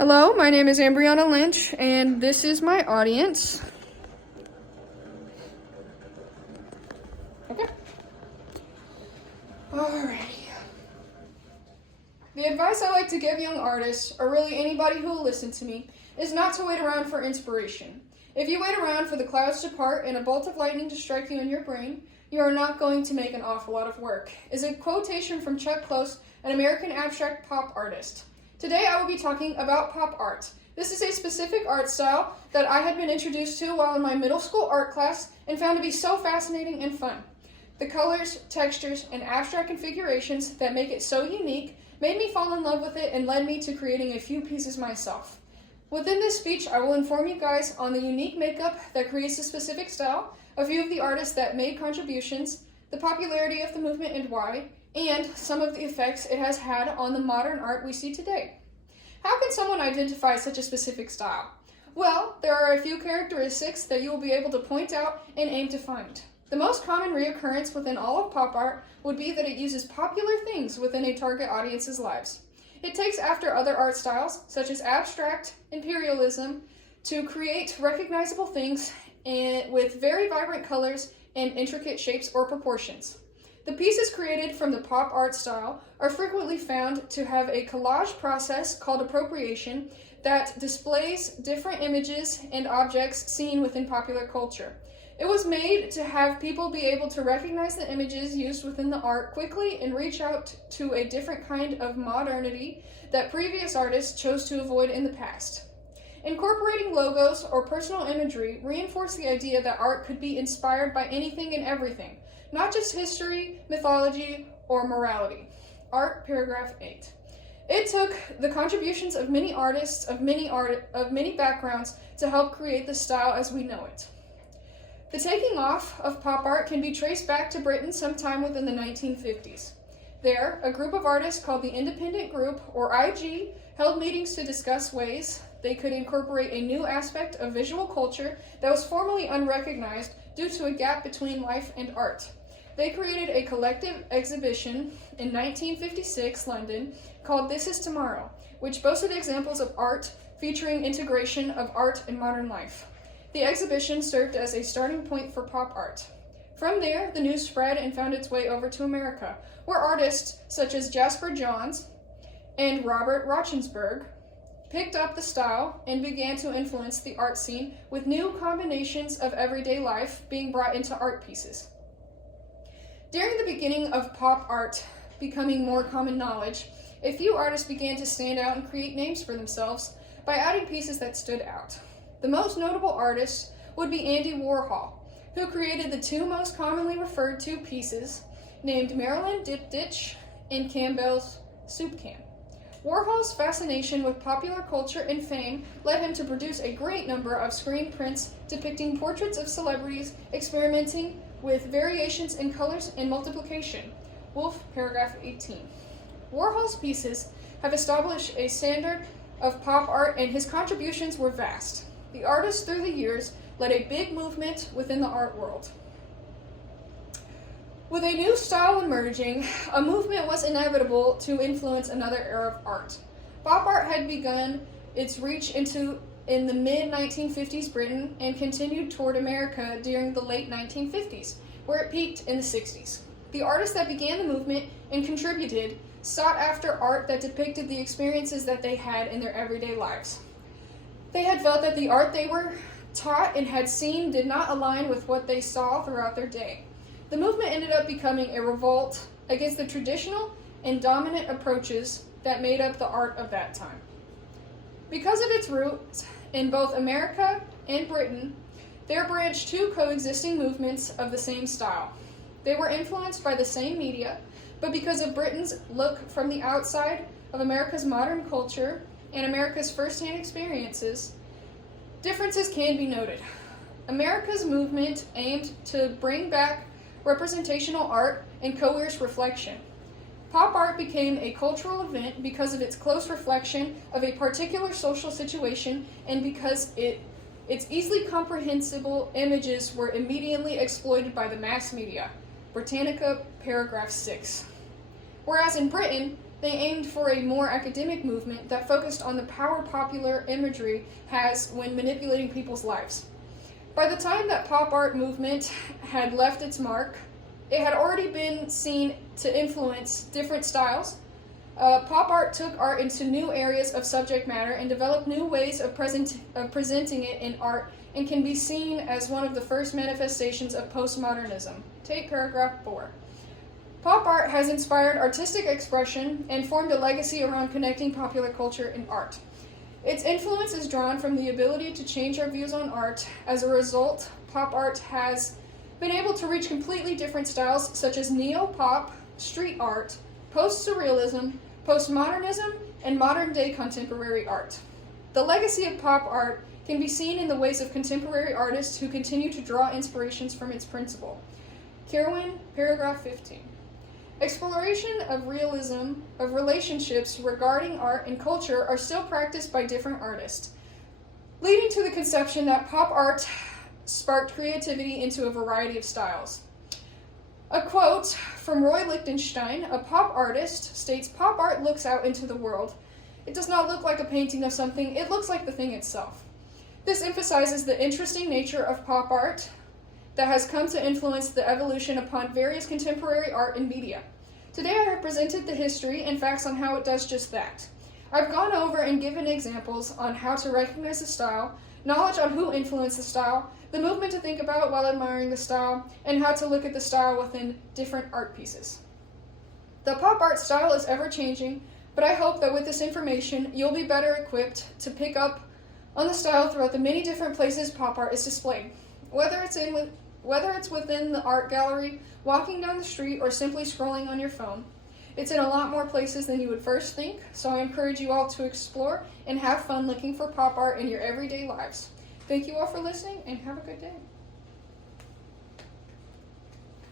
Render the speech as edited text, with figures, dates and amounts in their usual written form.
Hello, my name is Ambriana Lynch, and this is my audience. Okay. Alrighty. The advice I like to give young artists, or really anybody who will listen to me, is not to wait around for inspiration. If you wait around for the clouds to part and a bolt of lightning to strike you in your brain, you are not going to make an awful lot of work, is a quotation from Chuck Close, an American abstract pop artist. Today I will be talking about pop art. This is a specific art style that I had been introduced to while in my middle school art class and found to be so fascinating and fun. The colors, textures, and abstract configurations that make it so unique made me fall in love with it and led me to creating a few pieces myself. Within this speech, I will inform you guys on the unique makeup that creates a specific style, a few of the artists that made contributions, the popularity of the movement and why, and some of the effects it has had on the modern art we see today. How can someone identify such a specific style? Well, there are a few characteristics that you will be able to point out and aim to find. The most common reoccurrence within all of pop art would be that it uses popular things within a target audience's lives. It takes after other art styles, such as abstract, imperialism, to create recognizable things with very vibrant colors and intricate shapes or proportions. The pieces created from the pop art style are frequently found to have a collage process called appropriation that displays different images and objects seen within popular culture. It was made to have people be able to recognize the images used within the art quickly and reach out to a different kind of modernity that previous artists chose to avoid in the past. Incorporating logos or personal imagery reinforced the idea that art could be inspired by anything and everything, not just history, mythology, or morality. Art, paragraph 8. It took the contributions of many artists of many backgrounds to help create the style as we know it. The taking off of pop art can be traced back to Britain sometime within the 1950s. There, a group of artists called the Independent Group, or IG, held meetings to discuss ways they could incorporate a new aspect of visual culture that was formerly unrecognized due to a gap between life and art. They created a collective exhibition in 1956 London called This Is Tomorrow, which boasted examples of art featuring integration of art and modern life. The exhibition served as a starting point for pop art. From there, the news spread and found its way over to America, where artists such as Jasper Johns and Robert Rauschenberg picked up the style and began to influence the art scene with new combinations of everyday life being brought into art pieces. During the beginning of pop art becoming more common knowledge, a few artists began to stand out and create names for themselves by adding pieces that stood out. The most notable artists would be Andy Warhol, who created the two most commonly referred to pieces, named Marilyn Dip Ditch and Campbell's Soup Can. Warhol's fascination with popular culture and fame led him to produce a great number of screen prints depicting portraits of celebrities experimenting with variations in colors and multiplication. Wolf, paragraph 18. Warhol's pieces have established a standard of pop art, and his contributions were vast. The artist through the years led a big movement within the art world. With a new style emerging, a movement was inevitable to influence another era of art. Pop art had begun its reach in the mid-1950s Britain and continued toward America during the late 1950s, where it peaked in the 60s. The artists that began the movement and contributed sought after art that depicted the experiences that they had in their everyday lives. They had felt that the art they were taught and had seen did not align with what they saw throughout their day. The movement ended up becoming a revolt against the traditional and dominant approaches that made up the art of that time. Because of its roots in both America and Britain, there branched two coexisting movements of the same style. They were influenced by the same media, but because of Britain's look from the outside of America's modern culture and America's first-hand experiences, differences can be noted. America's movement aimed to bring back representational art and coerce reflection. Pop art became a cultural event because of its close reflection of a particular social situation and because its easily comprehensible images were immediately exploited by the mass media. Britannica, paragraph 6. Whereas in Britain, they aimed for a more academic movement that focused on the power popular imagery has when manipulating people's lives. By the time that pop art movement had left its mark, it had already been seen to influence different styles. Pop art took art into new areas of subject matter and developed new ways of presenting it in art, and can be seen as one of the first manifestations of postmodernism. Take paragraph 4. Pop art has inspired artistic expression and formed a legacy around connecting popular culture and art. Its influence is drawn from the ability to change our views on art. As a result, pop art has been able to reach completely different styles such as neo-pop, street art, post-surrealism, postmodernism, and modern-day contemporary art. The legacy of pop art can be seen in the ways of contemporary artists who continue to draw inspirations from its principle. Kirwan, paragraph 15. Exploration of realism of relationships regarding art and culture are still practiced by different artists, leading to the conception that pop art sparked creativity into a variety of styles. A quote from Roy Lichtenstein, a pop artist, states, "Pop art looks out into the world. It does not look like a painting of something, it looks like the thing itself." This emphasizes the interesting nature of pop art that has come to influence the evolution upon various contemporary art and media. Today I have presented the history and facts on how it does just that. I've gone over and given examples on how to recognize the style, knowledge on who influenced the style, the movement to think about while admiring the style, and how to look at the style within different art pieces. The pop art style is ever-changing, but I hope that with this information you'll be better equipped to pick up on the style throughout the many different places pop art is displayed. Whether it's within the art gallery, walking down the street, or simply scrolling on your phone, it's in a lot more places than you would first think, so I encourage you all to explore and have fun looking for pop art in your everyday lives. Thank you all for listening, and have a good day.